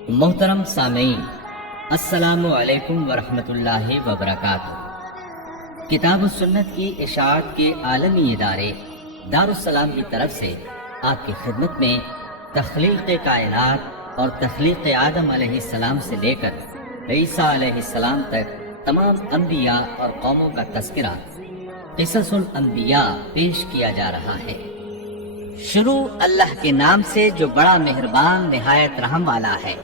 محترم سامعین، السلام علیکم ورحمۃ اللہ وبرکاتہ۔ کتاب و سنت کی اشاعت کے عالمی ادارے دارالسلام کی طرف سے آپ کی خدمت میں تخلیق کائنات اور تخلیق آدم علیہ السلام سے لے کر عیسیٰ علیہ السلام تک تمام انبیاء اور قوموں کا تذکرہ قصص الانبیاء پیش کیا جا رہا ہے۔ شروع اللہ کے نام سے جو بڑا مہربان نہایت رحم والا ہے۔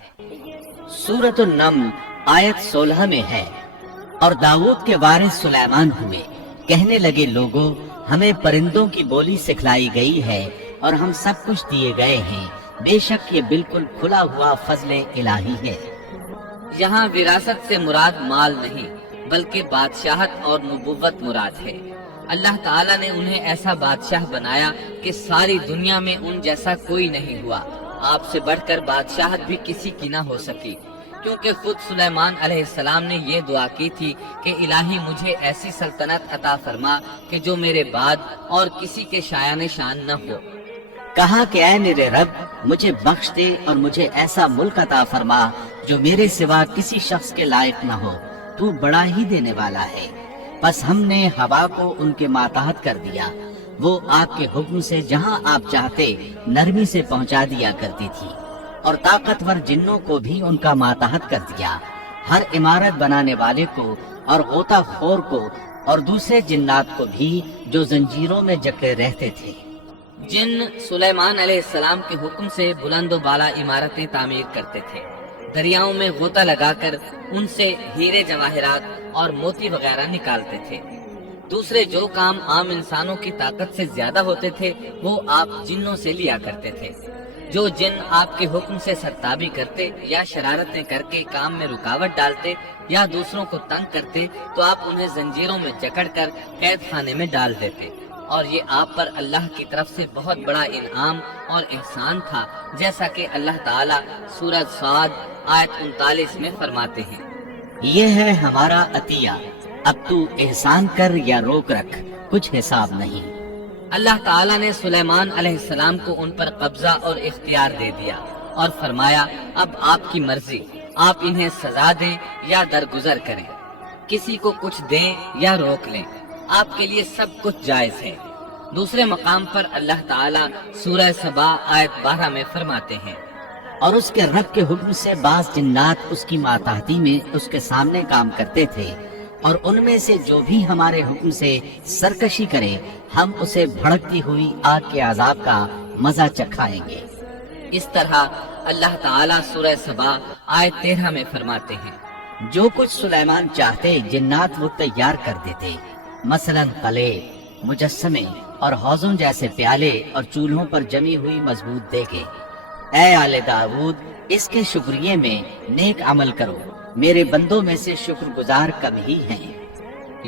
سورۃ النمل آیت 16 میں ہے، اور داؤد کے وارث سلیمان ہوئے، کہنے لگے لوگوں ہمیں پرندوں کی بولی سکھلائی گئی ہے اور ہم سب کچھ دیے گئے ہیں، بے شک یہ بالکل کھلا ہوا فضل الہی ہے۔ یہاں وراثت سے مراد مال نہیں بلکہ بادشاہت اور نبوت مراد ہے۔ اللہ تعالیٰ نے انہیں ایسا بادشاہ بنایا کہ ساری دنیا میں ان جیسا کوئی نہیں ہوا، آپ سے بڑھ کر بادشاہت بھی کسی کی نہ ہو سکی، کیونکہ خود سلیمان علیہ السلام نے یہ دعا کی تھی کہ الہی مجھے ایسی سلطنت عطا فرما کہ جو میرے بعد اور کسی کے شایان شان نہ ہو۔ کہا کہ اے میرے رب مجھے بخش دے اور مجھے ایسا ملک عطا فرما جو میرے سوا کسی شخص کے لائق نہ ہو، تو بڑا ہی دینے والا ہے۔ بس ہم نے ہوا کو ان کے ماتحت کر دیا، وہ آپ کے حکم سے جہاں آپ چاہتے نرمی سے پہنچا دیا کرتی تھی، اور طاقتور جنوں کو بھی ان کا ماتحت کر دیا، ہر عمارت بنانے والے کو اور غوطہ خور کو اور دوسرے جنات کو بھی جو زنجیروں میں جکڑے رہتے تھے۔ جن سلیمان علیہ السلام کے حکم سے بلند و بالا عمارتیں تعمیر کرتے تھے، دریاؤں میں غوطہ لگا کر ان سے ہیرے جواہرات اور موتی وغیرہ نکالتے تھے۔ دوسرے جو کام عام انسانوں کی طاقت سے زیادہ ہوتے تھے وہ آپ جنوں سے لیا کرتے تھے۔ جو جن آپ کے حکم سے سرتابی کرتے یا شرارتیں کر کے کام میں رکاوٹ ڈالتے یا دوسروں کو تنگ کرتے تو آپ انہیں زنجیروں میں جکڑ کر قید خانے میں ڈال دیتے، اور یہ آپ پر اللہ کی طرف سے بہت بڑا انعام اور احسان تھا، جیسا کہ اللہ تعالیٰ سورۃ صاد آیت 39 میں فرماتے ہیں، یہ ہے ہمارا عطیہ، اب تو احسان کر یا روک رکھ، کچھ حساب نہیں۔ اللہ تعالیٰ نے سلیمان علیہ السلام کو ان پر قبضہ اور اختیار دے دیا اور فرمایا اب آپ کی مرضی، آپ انہیں سزا دیں یا درگزر کریں، کسی کو کچھ دیں یا روک لیں، آپ کے لیے سب کچھ جائز ہے۔ دوسرے مقام پر اللہ تعالیٰ سورہ سبا آیت 12 میں فرماتے ہیں، اور اس کے رب کے حکم سے بعض جنات اس کی ماتحتی میں اس کے سامنے کام کرتے تھے، اور ان میں سے جو بھی ہمارے حکم سے سرکشی کرے ہم اسے بھڑکتی ہوئی آگ کے عذاب کا مزہ چکھائیں گے۔ اس طرح اللہ تعالیٰ سورہ سبا آیت 13 میں فرماتے ہیں، جو کچھ سلیمان چاہتے جنات وہ تیار کر دیتے، مثلاً قلعے، مجسمے اور حوضوں جیسے پیالے اور چولہوں پر جمی ہوئی مضبوط دیگیں۔ اے آل داؤد اس کے شکریے میں نیک عمل کرو، میرے بندوں میں سے شکر گزار کم ہی ہیں۔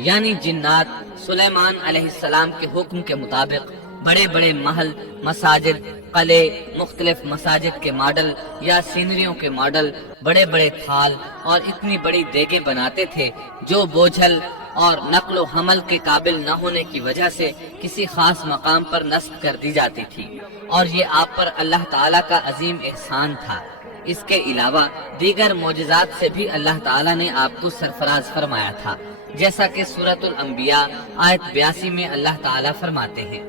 یعنی جنات سلیمان علیہ السلام کے حکم کے مطابق بڑے بڑے محل، مساجد، قلعے، مختلف مساجد کے ماڈل یا سینریوں کے ماڈل، بڑے بڑے تھال اور اتنی بڑی دیگیں بناتے تھے جو بوجھل اور نقل و حمل کے قابل نہ ہونے کی وجہ سے کسی خاص مقام پر نصب کر دی جاتی تھی، اور یہ آپ پر اللہ تعالیٰ کا عظیم احسان تھا۔ اس کے علاوہ دیگر معجزات سے بھی اللہ تعالیٰ نے آپ کو سرفراز فرمایا تھا، جیسا کہ سورۃ الانبیاء آیت 82 میں اللہ تعالیٰ فرماتے ہیں،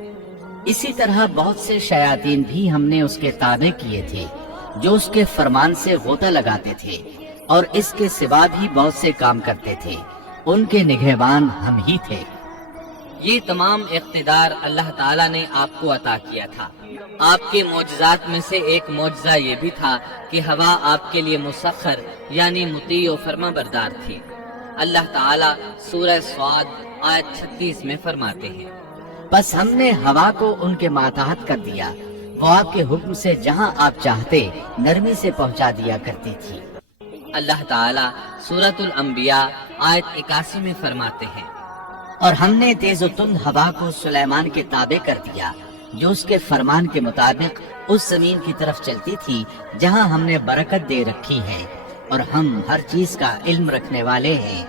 اسی طرح بہت سے شیاطین بھی ہم نے اس کے تابع کیے تھے جو اس کے فرمان سے غوطہ لگاتے تھے، اور اس کے سوا بھی بہت سے کام کرتے تھے، ان کے نگہبان ہم ہی تھے۔ یہ تمام اقتدار اللہ تعالیٰ نے آپ کو عطا کیا تھا۔ آپ کے معجزات میں سے ایک معجزہ یہ بھی تھا کہ ہوا آپ کے لیے مسخر یعنی مطیع و فرما بردار تھی۔ اللہ تعالیٰ سورہ صاد آیت 36 میں فرماتے ہیں، بس ہم نے ہوا کو ان کے ماتحت کر دیا، وہ آپ کے حکم سے جہاں آپ چاہتے نرمی سے پہنچا دیا کرتی تھی۔ اللہ تعالیٰ سورۃ الانبیاء آیت 81 میں فرماتے ہیں، اور ہم نے تیز و تند ہوا کو سلیمان کے تابع کر دیا جو اس کے فرمان کے مطابق اس زمین کی طرف چلتی تھی جہاں ہم نے برکت دے رکھی ہے، اور ہم ہر چیز کا علم رکھنے والے ہیں۔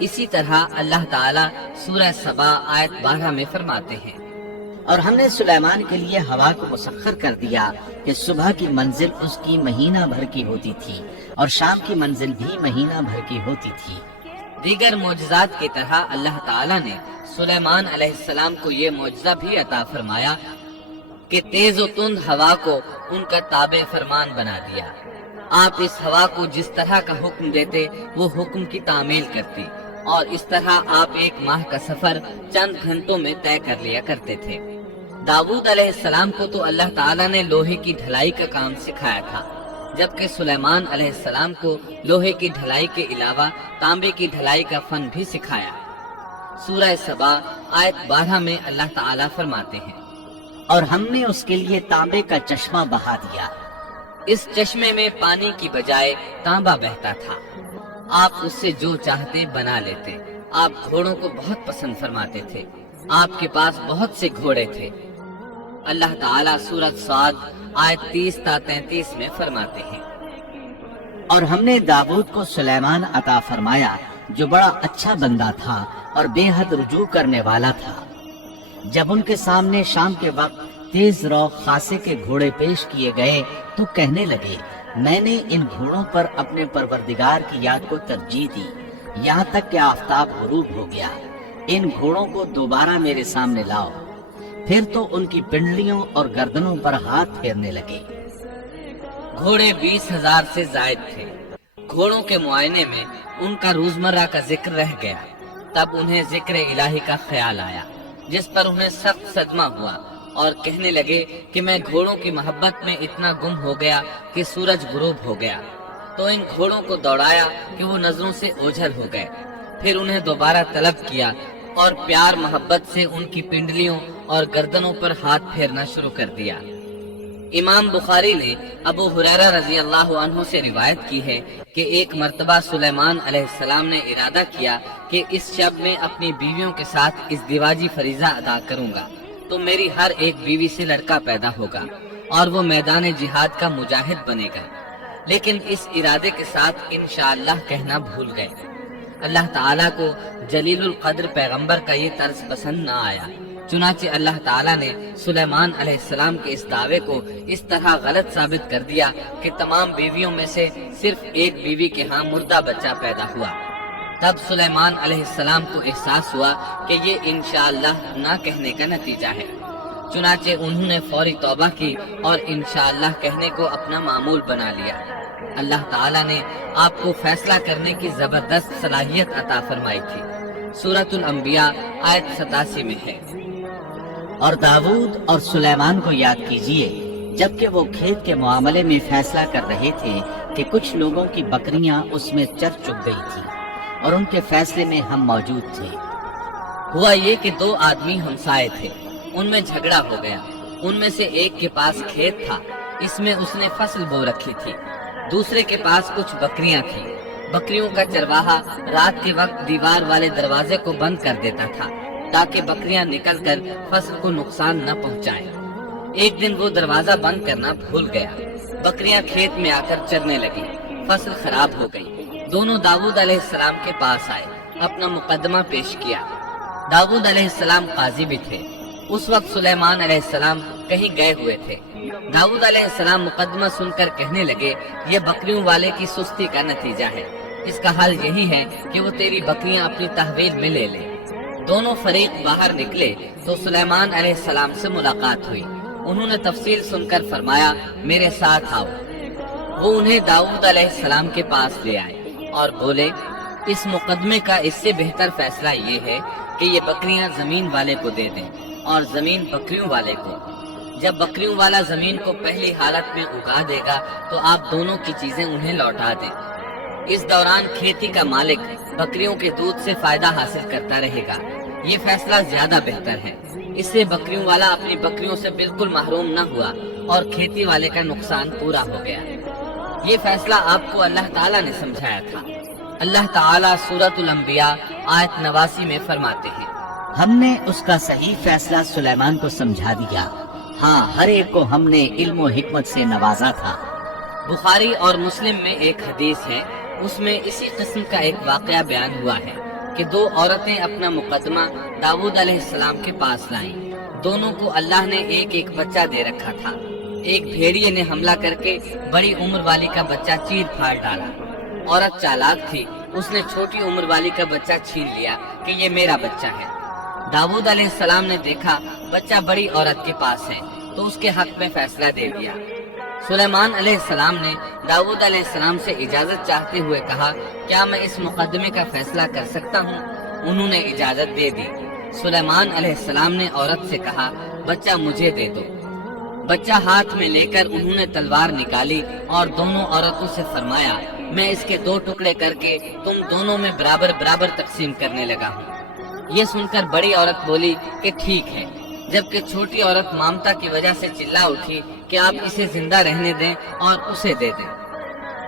اسی طرح اللہ تعالیٰ سورہ سبا آیت 12 میں فرماتے ہیں، اور ہم نے سلیمان کے لیے ہوا کو مسخر کر دیا کہ صبح کی منزل اس کی مہینہ بھر کی ہوتی تھی اور شام کی منزل بھی مہینہ بھر کی ہوتی تھی۔ دیگر معجزات کی طرح اللہ تعالیٰ نے سلیمان علیہ السلام کو یہ معجزہ بھی عطا فرمایا کہ تیز و تند ہوا کو ان کا تابع فرمان بنا دیا۔ آپ اس ہوا کو جس طرح کا حکم دیتے وہ حکم کی تعمیل کرتی، اور اس طرح آپ 1 ماہ کا سفر چند گھنٹوں میں طے کر لیا کرتے تھے۔ داؤد علیہ السلام کو تو اللہ تعالیٰ نے لوہے کی ڈھلائی کا کام سکھایا تھا، جبکہ سلیمان علیہ السلام کو لوہے کی ڈھلائی کے علاوہ تانبے کی ڈھلائی کا فن بھی سکھایا۔ سورہ سبا آیت 12 میں اللہ تعالیٰ فرماتے ہیں، اور ہم نے اس کے لیے تانبے کا چشمہ بہا دیا، اس چشمے میں پانی کی بجائے تانبا بہتا تھا، آپ اس سے جو چاہتے بنا لیتے۔ آپ گھوڑوں کو بہت پسند فرماتے تھے، آپ کے پاس بہت سے گھوڑے تھے۔ اللہ تعالیٰ سورۃ صاد آیت 30 تا 33 میں فرماتے ہیں، اور ہم نے داؤد کو سلیمان عطا فرمایا جو بڑا اچھا بندہ تھا اور بے حد رجوع کرنے والا تھا۔ جب ان کے سامنے شام کے وقت تیز رو خاصے کے گھوڑے پیش کیے گئے تو کہنے لگے، میں نے ان گھوڑوں پر اپنے پروردگار کی یاد کو ترجیح دی، یہاں تک کہ آفتاب غروب ہو گیا۔ ان گھوڑوں کو دوبارہ میرے سامنے لاؤ۔ پھر تو ان کی پنڈلیوں اور گردنوں پر ہاتھ پھیرنے لگے۔ گھوڑے 20,000 سے زائد تھے۔ گھوڑوں کے معائنے میں ان کا روزمرہ کا ذکر رہ گیا، تب انہیں ذکر الہی کا خیال آیا، جس پر انہیں سخت صدمہ ہوا اور کہنے لگے کہ میں گھوڑوں کی محبت میں اتنا گم ہو گیا کہ سورج غروب ہو گیا۔ تو ان گھوڑوں کو دوڑایا کہ وہ نظروں سے اوجھل ہو گئے، پھر انہیں دوبارہ طلب کیا اور پیار محبت سے ان کی پنڈلیوں اور گردنوں پر ہاتھ پھیرنا شروع کر دیا۔ امام بخاری نے ابو ہریرہ رضی اللہ عنہ سے روایت کی ہے کہ ایک مرتبہ سلیمان علیہ السلام نے ارادہ کیا کہ اس شب میں اپنی بیویوں کے ساتھ ازدواجی فریضہ ادا کروں گا تو میری ہر ایک بیوی سے لڑکا پیدا ہوگا اور وہ میدان جہاد کا مجاہد بنے گا، لیکن اس ارادے کے ساتھ انشاءاللہ کہنا بھول گئے۔ اللہ تعالیٰ کو جلیل القدر پیغمبر کا یہ طرز پسند نہ آیا، چنانچہ اللہ تعالیٰ نے سلیمان علیہ السلام کے اس دعوے کو اس طرح غلط ثابت کر دیا کہ تمام بیویوں میں سے صرف ایک بیوی کے ہاں مردہ بچہ پیدا ہوا۔ تب سلیمان علیہ السلام کو احساس ہوا کہ یہ انشاءاللہ نہ کہنے کا نتیجہ ہے، چنانچہ انہوں نے فوری توبہ کی اور انشاءاللہ کہنے کو اپنا معمول بنا لیا۔ اللہ تعالیٰ نے آپ کو فیصلہ کرنے کی زبردست صلاحیت عطا فرمائی تھی۔ سورۃ الانبیاء آیت 87 میں ہے، اور داؤد اور سلیمان کو یاد کیجئے جبکہ وہ کھیت کے معاملے میں فیصلہ کر رہے تھے کہ کچھ لوگوں کی بکریاں اس میں چر چگ گئی تھی اور ان کے فیصلے میں ہم موجود تھے۔ ہوا یہ کہ 2 آدمی ہمسائے تھے، ان میں جھگڑا ہو گیا۔ ان میں سے ایک کے پاس کھیت تھا، اس میں اس نے فصل بو رکھی تھی، دوسرے کے پاس کچھ بکریاں تھیں۔ بکریوں کا چرواہا رات کے وقت دیوار والے دروازے کو بند کر دیتا تھا تاکہ بکریاں نکل کر فصل کو نقصان نہ پہنچائیں۔ ایک دن وہ دروازہ بند کرنا بھول گیا، بکریاں کھیت میں آ کر چرنے لگی، فصل خراب ہو گئی۔ دونوں داؤد علیہ السلام کے پاس آئے، اپنا مقدمہ پیش کیا۔ داؤد علیہ السلام قاضی بھی تھے۔ اس وقت سلیمان علیہ السلام کہیں گئے ہوئے تھے۔ داؤد علیہ السلام مقدمہ سن کر کہنے لگے، یہ بکریوں والے کی سستی کا نتیجہ ہے، اس کا حل یہی ہے کہ وہ تیری بکریاں اپنی تحویل میں لے لے۔ دونوں فریق باہر نکلے تو سلیمان علیہ السلام سے ملاقات ہوئی۔ انہوں نے تفصیل سن کر فرمایا، میرے ساتھ آؤ۔ وہ انہیں داؤد علیہ السلام کے پاس لے آئے اور بولے، اس مقدمے کا اس سے بہتر فیصلہ یہ ہے کہ یہ بکریاں زمین والے کو دے دیں اور زمین بکریوں والے کو۔ جب بکریوں والا زمین کو پہلی حالت میں اگا دے گا تو آپ دونوں کی چیزیں انہیں لوٹا دیں۔ اس دوران کھیتی کا مالک بکریوں کے دودھ سے فائدہ حاصل کرتا رہے گا۔ یہ فیصلہ زیادہ بہتر ہے، اس سے بکریوں والا اپنی بکریوں سے بالکل محروم نہ ہوا اور کھیتی والے کا نقصان پورا ہو گیا۔ یہ فیصلہ آپ کو اللہ تعالیٰ نے سمجھایا تھا۔ اللہ تعالیٰ سورۃ الانبیاء آیت 89 میں فرماتے ہیں، ہم نے اس کا صحیح فیصلہ سلیمان کو سمجھا دیا، ہاں ہر ایک کو ہم نے علم و حکمت سے نوازا تھا۔ بخاری اور مسلم میں ایک حدیث ہے، اس میں اسی قسم کا ایک واقعہ بیان ہوا ہے کہ 2 عورتیں اپنا مقدمہ داؤد علیہ السلام کے پاس لائیں۔ دونوں کو اللہ نے ایک ایک بچہ دے رکھا تھا۔ ایک بھیڑیے نے حملہ کر کے بڑی عمر والی کا بچہ چیر پھاڑ ڈالا۔ عورت چالاک تھی، اس نے چھوٹی عمر والی کا بچہ چھین لیا کہ یہ میرا بچہ ہے۔ داؤد علیہ السلام نے دیکھا بچہ بڑی عورت کے پاس ہے تو اس کے حق میں فیصلہ دے دیا۔ سلیمان علیہ السلام نے داؤد علیہ السلام سے اجازت چاہتے ہوئے کہا، کیا میں اس مقدمے کا فیصلہ کر سکتا ہوں؟ انہوں نے اجازت دے دی۔ سلیمان علیہ السلام نے عورت سے کہا، بچہ مجھے دے دو۔ بچہ ہاتھ میں لے کر انہوں نے تلوار نکالی اور دونوں عورتوں سے فرمایا، میں اس کے 2 ٹکڑے کر کے تم دونوں میں برابر برابر تقسیم کرنے لگا ہوں۔ یہ سن کر بڑی عورت بولی کہ ٹھیک ہے، جبکہ چھوٹی عورت مامتا کی وجہ سے چلا اٹھی کہ آپ اسے زندہ رہنے دیں اور اسے دے دیں۔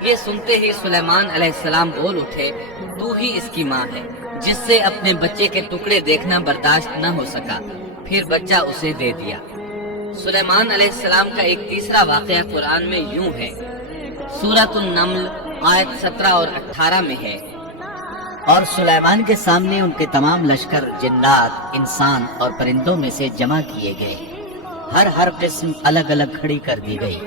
یہ سنتے ہی سلیمان علیہ السلام بول اٹھے، تو ہی اس کی ماں ہے، جس سے اپنے بچے کے ٹکڑے دیکھنا برداشت نہ ہو سکا، پھر بچہ اسے دے دیا۔ سلیمان علیہ السلام کا ایک تیسرا واقعہ قرآن میں یوں ہے، سورۃ النمل آیت 17 اور 18 میں ہے، اور سلیمان کے سامنے ان کے تمام لشکر جنات، انسان اور پرندوں میں سے جمع کیے گئے، ہر قسم الگ الگ کھڑی کر دی گئی۔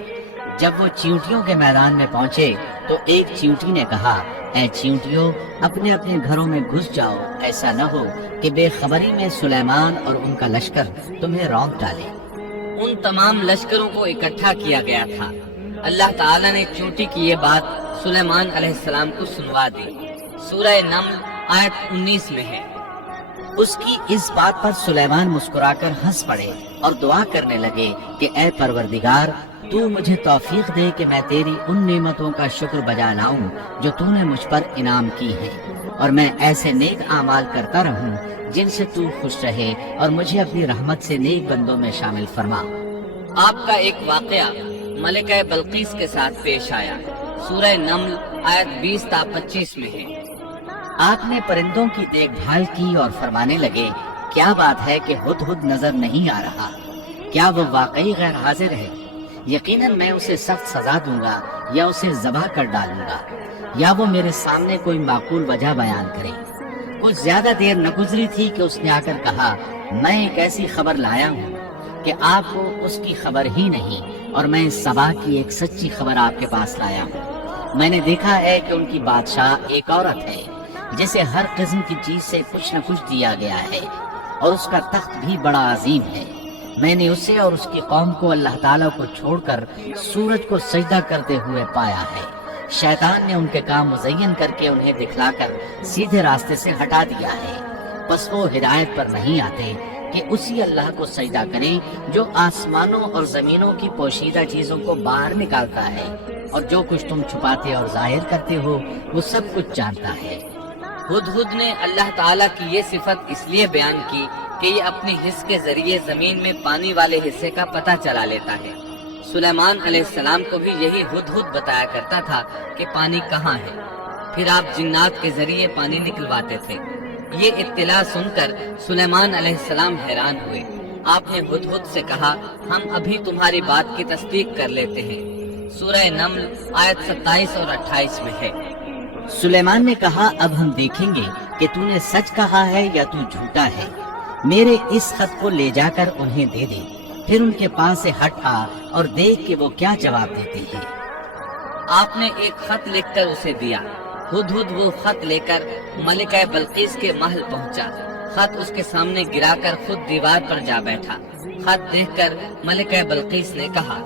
جب وہ چیونٹیوں کے میدان میں پہنچے تو ایک چیونٹی نے کہا، اے چیونٹیوں، اپنے اپنے گھروں میں گھس جاؤ، ایسا نہ ہو کہ بے خبری میں سلیمان اور ان کا لشکر تمہیں رونق ڈالے۔ ان تمام لشکروں کو اکٹھا کیا گیا تھا۔ اللہ تعالیٰ نے چیونٹی کی یہ بات سلیمان علیہ السلام کو سنوا دی۔ سورہ نمل آیت 19 میں ہے۔ اس کی اس بات پر سلیمان مسکرا کر ہنس پڑے اور دعا کرنے لگے کہ اے پروردگار، تو مجھے توفیق دے کہ میں تیری ان نعمتوں کا شکر بجا لاؤں جو تو نے مجھ پر انعام کی ہے، اور میں ایسے نیک اعمال کرتا رہوں جن سے تو خوش رہے، اور مجھے اپنی رحمت سے نیک بندوں میں شامل فرما۔ آپ کا ایک واقعہ ملکہ بلقیس کے ساتھ پیش آیا۔ سورہ نمل آیت 20 تا 25 میں ہے۔ آپ نے پرندوں کی دیکھ بھال کی اور فرمانے لگے، کیا بات ہے کہ ہدہد نظر نہیں آ رہا؟ کیا وہ واقعی غیر حاضر ہے؟ یقیناً میں اسے سخت سزا دوں گا یا اسے ذبح کر ڈالوں گا، یا وہ میرے سامنے کوئی معقول وجہ بیان کرے۔ کچھ زیادہ دیر نہ گزری تھی کہ اس نے آ کر کہا، میں ایک ایسی خبر لایا ہوں کہ آپ کو اس کی خبر ہی نہیں، اور میں سبا کی ایک سچی خبر آپ کے پاس لایا ہوں۔ میں نے دیکھا ہے کہ ان کی بادشاہ ایک عورت ہے جسے ہر قسم کی چیز سے کچھ نہ کچھ دیا گیا ہے، اور اس کا تخت بھی بڑا عظیم ہے۔ میں نے اسے اور اس کی قوم کو اللہ تعالیٰ کو چھوڑ کر سورج کو سجدہ کرتے ہوئے پایا ہے۔ شیطان نے ان کے کام مزین کر کے انہیں دکھلا کر سیدھے راستے سے ہٹا دیا ہے، بس وہ ہدایت پر نہیں آتے کہ اسی اللہ کو سجدہ کریں جو آسمانوں اور زمینوں کی پوشیدہ چیزوں کو باہر نکالتا ہے، اور جو کچھ تم چھپاتے اور ظاہر کرتے ہو وہ سب کچھ جانتا ہے۔ ہدہد نے اللہ تعالیٰ کی یہ صفت اس لیے بیان کی کہ یہ اپنی حس کے ذریعے زمین میں پانی والے حصے کا پتہ چلا لیتا ہے۔ سلیمان علیہ السلام کو بھی یہی ہدہد بتایا کرتا تھا کہ پانی کہاں ہے، پھر آپ جنات کے ذریعے پانی نکلواتے تھے۔ یہ اطلاع سن کر سلیمان علیہ السلام حیران ہوئے۔ آپ نے ہدہد سے کہا، ہم ابھی تمہاری بات کی تصدیق کر لیتے ہیں۔ سورہ نمل آیت 27 اور 28 میں ہے۔ سلیمان نے کہا، اب ہم دیکھیں گے کہ تو نے سچ کہا ہے یا تو جھوٹا ہے۔ میرے اس خط کو لے جا کر انہیں دے دے، پھر ان کے پاس سے ہٹ آ اور دیکھ کہ وہ کیا جواب دیتے ہیں۔ آپ نے ایک خط لکھ کر اسے دیا۔ ہدہد وہ خط لے کر ملکہ بلقیس کے محل پہنچا۔ خط اس کے سامنے گرا کر خود دیوار پر جا بیٹھا۔ خط دیکھ کر ملکہ بلقیس نے کہا،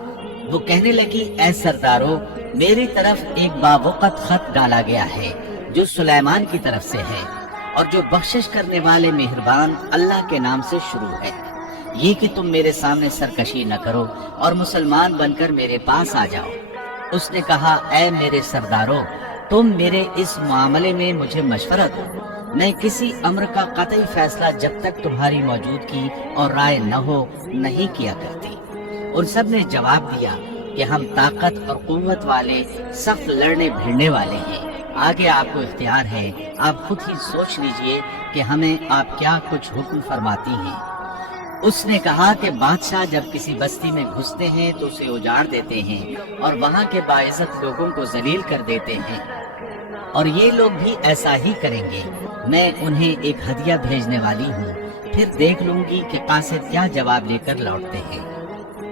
وہ کہنے لگی، اے سردارو، میری طرف ایک باوقت خط ڈالا گیا ہے جو سلیمان کی طرف سے ہے، اور جو بخشش کرنے والے مہربان اللہ کے نام سے شروع ہے، یہ کہ تم میرے سامنے سرکشی نہ کرو اور مسلمان بن کر میرے پاس آ جاؤ۔ اس نے کہا، اے میرے سردارو، تم میرے اس معاملے میں مجھے مشورہ دو۔ میں کسی امر کا قطعی فیصلہ جب تک تمہاری موجودگی اور رائے نہ ہو نہیں کیا کرتی۔ ان سب نے جواب دیا کہ ہم طاقت اور قوت والے، سخت لڑنے بھیڑنے والے ہیں، آگے آپ کو اختیار ہے، آپ خود ہی سوچ لیجئے کہ ہمیں آپ کیا کچھ حکم فرماتی ہیں۔ اس نے کہا کہ بادشاہ جب کسی بستی میں گھستے ہیں تو اسے اجاڑ دیتے ہیں اور وہاں کے باعزت لوگوں کو ذلیل کر دیتے ہیں، اور یہ لوگ بھی ایسا ہی کریں گے۔ میں انہیں ایک ہدیہ بھیجنے والی ہوں، پھر دیکھ لوں گی کہ قاصد کیا جواب لے کر لوٹتے ہیں۔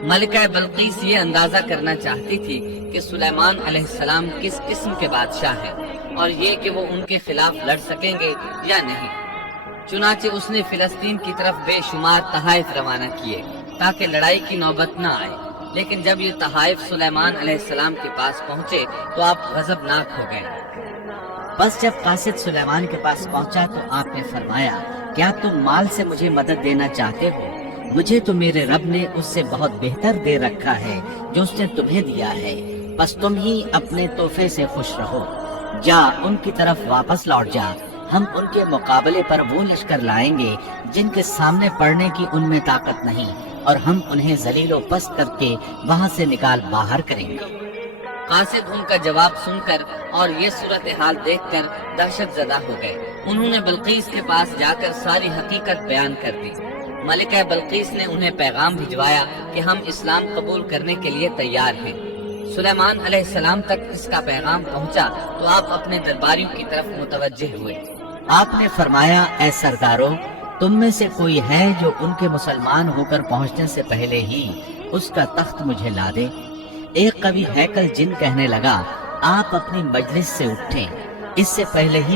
ملکہ بلقیس یہ اندازہ کرنا چاہتی تھی کہ سلیمان علیہ السلام کس قسم کے بادشاہ ہیں اور یہ کہ وہ ان کے خلاف لڑ سکیں گے یا نہیں۔ چنانچہ اس نے فلسطین کی طرف بے شمار تحائف روانہ کیے تاکہ لڑائی کی نوبت نہ آئے، لیکن جب یہ تحائف سلیمان علیہ السلام کے پاس پہنچے تو آپ غضبناک ہو گئے۔ بس جب قاصد سلیمان کے پاس پہنچا تو آپ نے فرمایا، کیا تم مال سے مجھے مدد دینا چاہتے ہو؟ مجھے تو میرے رب نے اس سے بہت بہتر دے رکھا ہے جو اس نے تمہیں دیا ہے، بس تم ہی اپنے تحفے سے خوش رہو۔ جا ان کی طرف واپس لوٹ جا، ہم ان کے مقابلے پر وہ لشکر لائیں گے جن کے سامنے پڑنے کی ان میں طاقت نہیں، اور ہم انہیں ذلیل و پست کر کے وہاں سے نکال باہر کریں گے۔ قاصد ان کا جواب سن کر اور یہ صورتحال دیکھ کر دہشت زدہ ہو گئے۔ انہوں نے بلقیس کے پاس جا کر ساری حقیقت بیان کر دی۔ ملکہ بلقیس نے انہیں پیغام بھجوایا کہ ہم اسلام قبول کرنے کے لیے تیار ہیں۔ سلیمان علیہ السلام تک اس کا پیغام پہنچا تو آپ اپنے درباریوں کی طرف متوجہ ہوئے۔ آپ نے فرمایا، اے سرداروں، تم میں سے کوئی ہے جو ان کے مسلمان ہو کر پہنچنے سے پہلے ہی اس کا تخت مجھے لا دے؟ ایک قوی ہیکل جن کہنے لگا، آپ اپنی مجلس سے اٹھیں، اس سے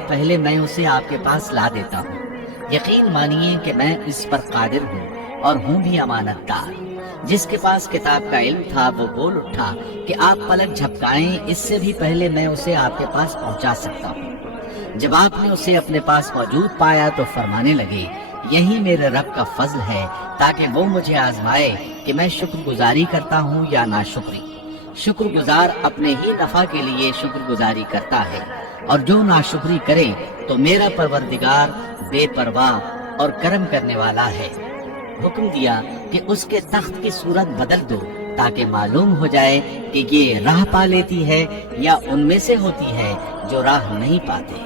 پہلے میں اسے آپ کے پاس لا دیتا ہوں۔ یقین مانیے کہ میں اس پر قادر ہوں اور ہوں بھی امانت دار۔ جس کے پاس کتاب کا علم تھا وہ بول اٹھا کہ آپ پلک جھپکائیں، اس سے بھی پہلے میں اسے آپ کے پاس پہنچا سکتا ہوں۔ جب آپ نے اسے اپنے پاس موجود پایا تو فرمانے لگے، یہی میرے رب کا فضل ہے تاکہ وہ مجھے آزمائے کہ میں شکر گزاری کرتا ہوں یا ناشکری۔ شکر گزار اپنے ہی نفع کے لیے شکر گزاری کرتا ہے، اور جو ناشکری کرے تو میرا پروردگار بے پرواہ اور کرم کرنے والا ہے۔ حکم دیا کہ اس کے تخت کی صورت بدل دو تاکہ معلوم ہو جائے کہ یہ راہ پا لیتی ہے یا ان میں سے ہوتی ہے جو راہ نہیں پاتے۔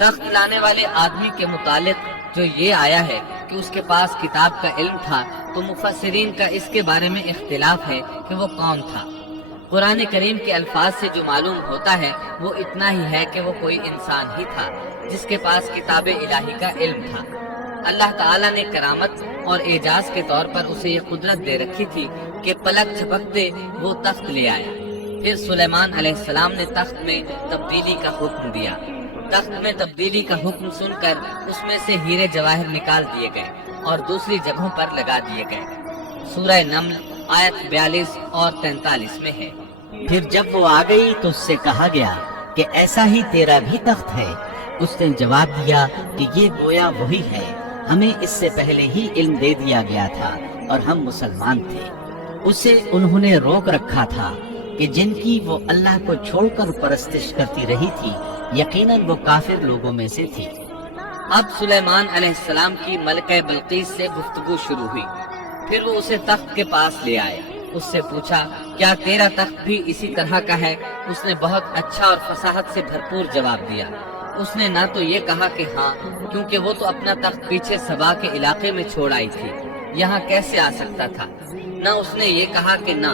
تخت لانے والے آدمی کے متعلق جو یہ آیا ہے کہ اس کے پاس کتاب کا علم تھا، تو مفسرین کا اس کے بارے میں اختلاف ہے کہ وہ کون تھا۔ قرآن کریم کے الفاظ سے جو معلوم ہوتا ہے وہ اتنا ہی ہے کہ وہ کوئی انسان ہی تھا جس کے پاس کتاب الہی کا علم تھا۔ اللہ تعالیٰ نے کرامت اور اعجاز کے طور پر اسے یہ قدرت دے رکھی تھی کہ پلک جھپکتے وہ تخت لے آیا۔ پھر سلیمان علیہ السلام نے تخت میں تبدیلی کا حکم دیا۔ تخت میں تبدیلی کا حکم سن کر اس میں سے ہیرے جواہر نکال دیے گئے اور دوسری جگہوں پر لگا دیے گئے۔ سورہ نمل آیت 42 اور 43 میں ہے۔ پھر جب وہ آ گئی تو اس سے کہا گیا کہ ایسا ہی تیرا بھی تخت ہے۔ اس نے جواب دیا کہ یہ گویا وہی ہے، ہمیں اس سے پہلے ہی علم دے دیا گیا تھا اور ہم مسلمان تھے۔ اسے انہوں نے روک رکھا تھا کہ جن کی وہ اللہ کو چھوڑ کر پرستش کرتی رہی تھی، یقیناً وہ کافر لوگوں میں سے تھی۔ اب سلیمان علیہ السلام کی ملکہ بلقیس سے گفتگو شروع ہوئی۔ پھر وہ اسے تخت کے پاس لے آئے۔ اس سے پوچھا، کیا تیرا تخت بھی اسی طرح کا ہے؟ اس نے بہت اچھا اور فصاحت سے بھرپور جواب دیا۔ اس نے نہ تو یہ کہا کہ ہاں، کیونکہ وہ تو اپنا تخت پیچھے سبا کے علاقے میں چھوڑ آئی تھی، یہاں کیسے آ سکتا تھا۔ نہ اس نے یہ کہا کہ نہ،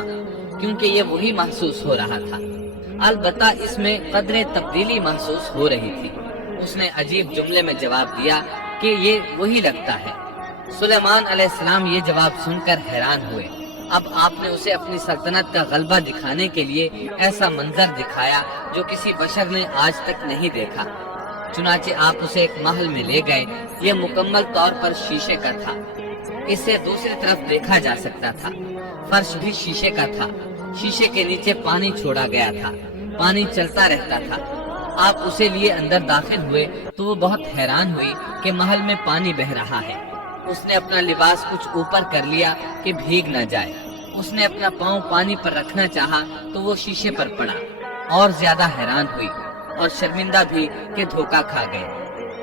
کیونکہ یہ وہی محسوس ہو رہا تھا۔ البتہ اس میں قدر تبدیلی محسوس ہو رہی تھی۔ اس نے عجیب جملے میں جواب دیا کہ یہ وہی لگتا ہے۔ سلیمان علیہ السلام یہ جواب سن کر حیران ہوئے۔ اب آپ نے اسے اپنی سلطنت کا غلبہ دکھانے کے لیے ایسا منظر دکھایا جو کسی بشر نے آج تک نہیں دیکھا۔ چنانچہ آپ اسے ایک محل میں لے گئے۔ یہ مکمل طور پر شیشے کا تھا، اسے دوسری طرف دیکھا جا سکتا تھا۔ فرش بھی شیشے کا تھا، شیشے کے نیچے پانی چھوڑا گیا تھا، پانی چلتا رہتا تھا۔ آپ اسے لیے اندر داخل ہوئے تو وہ بہت حیران ہوئی کہ محل میں پانی بہہ رہا ہے۔ اس نے اپنا لباس کچھ اوپر کر لیا کہ بھیگ نہ جائے۔ اس نے اپنا پاؤں پانی پر رکھنا چاہا تو وہ شیشے پر پڑا، اور زیادہ حیران ہوئی اور شرمندہ بھی کہ دھوکہ کھا گئے۔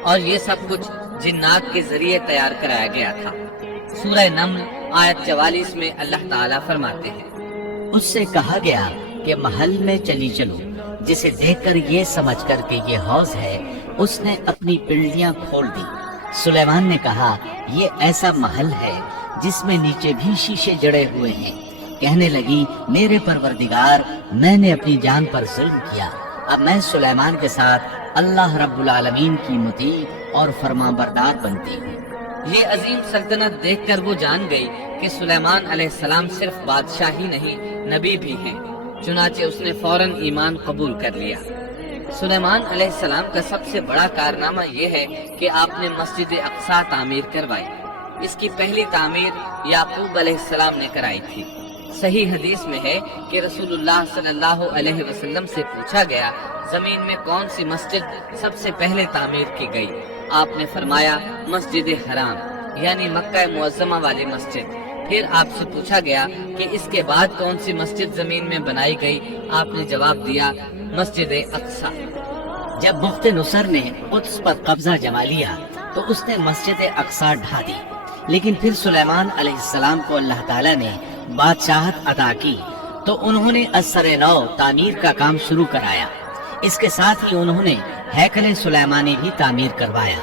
اور یہ سب کچھ جنات کے ذریعے تیار کرایا گیا تھا۔ سورہ نمل آیت 44 میں اللہ تعالیٰ فرماتے ہیں، اس سے کہا گیا کہ محل میں چلی چلو، جسے دیکھ کر یہ سمجھ کر کہ یہ حوض ہے، اس نے اپنی پنڈلیاں کھول دی۔ سلیمان نے کہا، یہ ایسا محل ہے جس میں نیچے بھی شیشے جڑے ہوئے ہیں۔ کہنے لگی، میرے پروردگار، میں نے اپنی جان پر ظلم کیا، اب میں سلیمان کے ساتھ اللہ رب العالمین کی مطیع اور فرمانبردار بنتی ہوں۔ یہ عظیم سلطنت دیکھ کر وہ جان گئی کہ سلیمان علیہ السلام صرف بادشاہ ہی نہیں نبی بھی ہیں، چنانچہ اس نے فوراً ایمان قبول کر لیا۔ سلیمان علیہ السلام کا سب سے بڑا کارنامہ یہ ہے کہ آپ نے مسجد اقصی تعمیر کروائی۔ اس کی پہلی تعمیر یعقوب علیہ السلام نے کرائی تھی۔ صحیح حدیث میں ہے کہ رسول اللہ صلی اللہ علیہ وسلم سے پوچھا گیا، زمین میں کون سی مسجد سب سے پہلے تعمیر کی گئی؟ آپ نے فرمایا مسجد حرام، یعنی مکہ معظمہ والی مسجد۔ پھر آپ سے پوچھا گیا کہ اس کے بعد کون سی مسجد زمین میں بنائی گئی؟ آپ نے جواب دیا مسجد اقصی۔ جب بخت نصر نے قدس پر قبضہ جما لیا تو اس نے مسجد اقصی ڈھا دی، لیکن پھر سلیمان علیہ السلام کو اللہ تعالیٰ نے بادشاہت عطا کی تو انہوں نے ازسر نو تعمیر کا کام شروع کرایا۔ اس کے ساتھ ہی انہوں نے ہیکل سلیمانی بھی تعمیر کروایا۔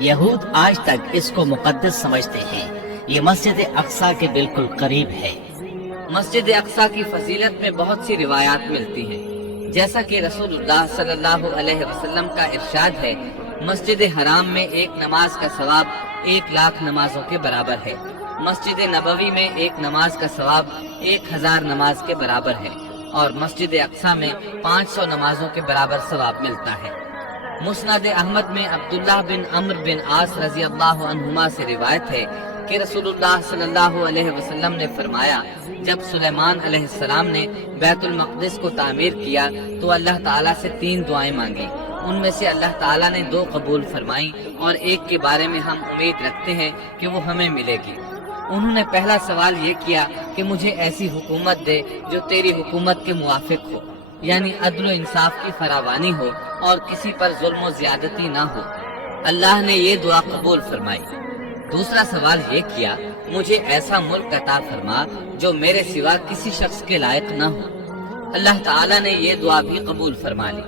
یہود آج تک اس کو مقدس سمجھتے ہیں۔ یہ مسجد اقصی کے بالکل قریب ہے۔ مسجد اقصی کی فضیلت میں بہت سی روایات ملتی ہیں، جیسا کہ رسول اللہ صلی اللہ علیہ وسلم کا ارشاد ہے، مسجد حرام میں ایک نماز کا ثواب 1,00,000 نمازوں کے برابر ہے، مسجد نبوی میں ایک نماز کا ثواب 1000 نماز کے برابر ہے، اور مسجد اقصی میں 500 نمازوں کے برابر ثواب ملتا ہے۔ مسند احمد میں عبداللہ بن عمرو بن عاص رضی اللہ عنہما سے روایت ہے کہ رسول اللہ صلی اللہ علیہ وسلم نے فرمایا، جب سلیمان علیہ السلام نے بیت المقدس کو تعمیر کیا تو اللہ تعالیٰ سے 3 دعائیں مانگی، ان میں سے اللہ تعالیٰ نے 2 قبول فرمائیں اور ایک کے بارے میں ہم امید رکھتے ہیں کہ وہ ہمیں ملے گی۔ انہوں نے پہلا سوال یہ کیا کہ مجھے ایسی حکومت دے جو تیری حکومت کے موافق ہو، یعنی عدل و انصاف کی فراوانی ہو اور کسی پر ظلم و زیادتی نہ ہو۔ اللہ نے یہ دعا قبول فرمائی۔ دوسرا سوال یہ کیا، مجھے ایسا ملک عطا فرما جو میرے سوا کسی شخص کے لائق نہ ہو۔ اللہ تعالیٰ نے یہ دعا بھی قبول فرما لی۔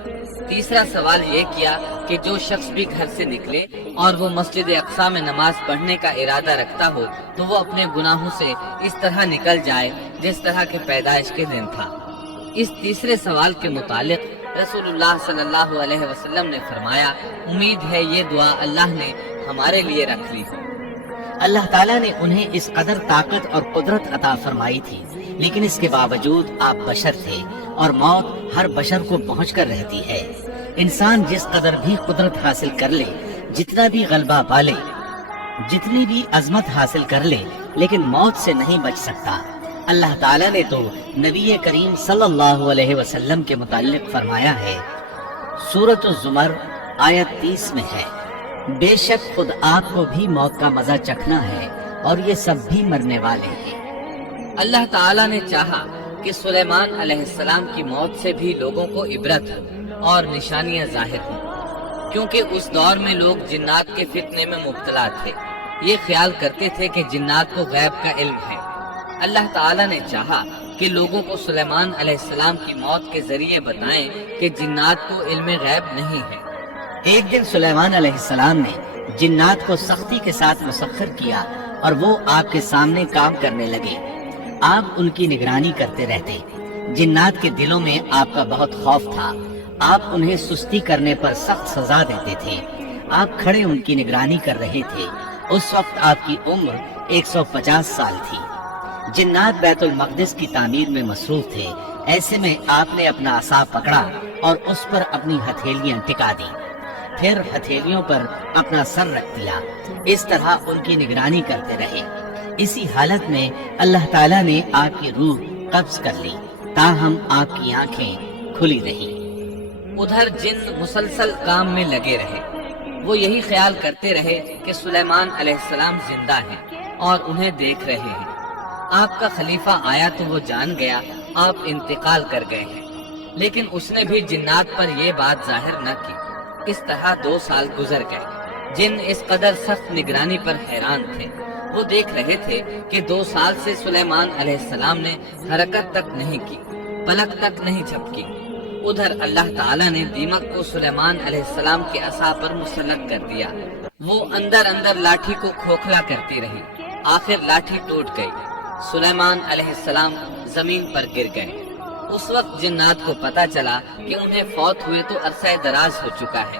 تیسرا سوال یہ کیا کہ جو شخص بھی گھر سے نکلے اور وہ مسجد اقصی میں نماز پڑھنے کا ارادہ رکھتا ہو تو وہ اپنے گناہوں سے اس طرح نکل جائے جس طرح کے پیدائش کے دن تھا۔ اس تیسرے سوال کے متعلق رسول اللہ صلی اللہ علیہ وسلم نے فرمایا، امید ہے یہ دعا اللہ نے ہمارے لیے رکھ لی۔ اللہ تعالیٰ نے انہیں اس قدر طاقت اور قدرت عطا فرمائی تھی، لیکن اس کے باوجود آپ بشر تھے اور موت ہر بشر کو پہنچ کر رہتی ہے۔ انسان جس قدر بھی قدرت حاصل کر لے، جتنا بھی غلبہ پالے، جتنی بھی عظمت حاصل کر لے، لیکن موت سے نہیں بچ سکتا۔ اللہ تعالیٰ نے تو نبی کریم صلی اللہ علیہ وسلم کے متعلق فرمایا ہے، سورۃ الزمر آیت 30 میں ہے، بے شک خود آپ کو بھی موت کا مزہ چکھنا ہے اور یہ سب بھی مرنے والے ہیں۔ اللہ تعالیٰ نے چاہا کہ سلیمان علیہ السلام کی موت سے بھی لوگوں کو عبرت ہو اور نشانیاں ظاہر ہوں، کیونکہ اس دور میں لوگ جنات کے فتنے میں مبتلا تھے۔ یہ خیال کرتے تھے کہ جنات کو غیب کا علم ہے۔ اللہ تعالیٰ نے چاہا کہ لوگوں کو سلیمان علیہ السلام کی موت کے ذریعے بتائیں کہ جنات کو علم غیب نہیں ہے۔ ایک دن سلیمان علیہ السلام نے جنات کو سختی کے ساتھ مسخر کیا اور وہ آپ کے سامنے کام کرنے لگے۔ آپ ان کی نگرانی کرتے رہتے۔ جنات کے دلوں میں آپ کا بہت خوف تھا۔ آپ انہیں سستی کرنے پر سخت سزا دیتے تھے۔ آپ کھڑے ان کی نگرانی کر رہے تھے۔ اس وقت آپ کی عمر 150 سال تھی۔ جنات بیت المقدس کی تعمیر میں مصروف تھے۔ ایسے میں آپ نے اپنا عصا پکڑا اور اس پر اپنی ہتھیلیاں ٹکا دی، پھر ہتھیلیوں پر اپنا سر رکھ دیا۔ اس طرح ان کی نگرانی کرتے رہے۔ اسی حالت میں اللہ تعالیٰ نے آپ کی روح قبض کر لی، تاہم آپ کی آنکھیں کھلی رہی۔ ادھر جن مسلسل کام میں لگے رہے۔ وہ یہی خیال کرتے رہے کہ سلیمان علیہ السلام زندہ ہیں اور انہیں دیکھ رہے ہیں۔ آپ کا خلیفہ آیا تو وہ جان گیا آپ انتقال کر گئے ہیں، لیکن اس نے بھی جنات پر یہ بات ظاہر نہ کی۔ اس طرح 2 سال گزر گئے۔ جن اس قدر سخت نگرانی پر حیران تھے۔ وہ دیکھ رہے تھے کہ 2 سال سے سلیمان علیہ السلام نے حرکت تک نہیں کی، پلک تک نہیں جھپکی۔ ادھر اللہ تعالیٰ نے دیمک کو سلیمان علیہ السلام کے عصا پر مسلط کر دیا۔ وہ اندر اندر لاٹھی کو کھوکھلا کرتی رہی۔ آخر لاٹھی ٹوٹ گئی۔ سلیمان علیہ السلام زمین پر گر گئے۔ اس وقت جنات کو پتا چلا کہ انہیں فوت ہوئے تو عرصہ دراز ہو چکا ہے۔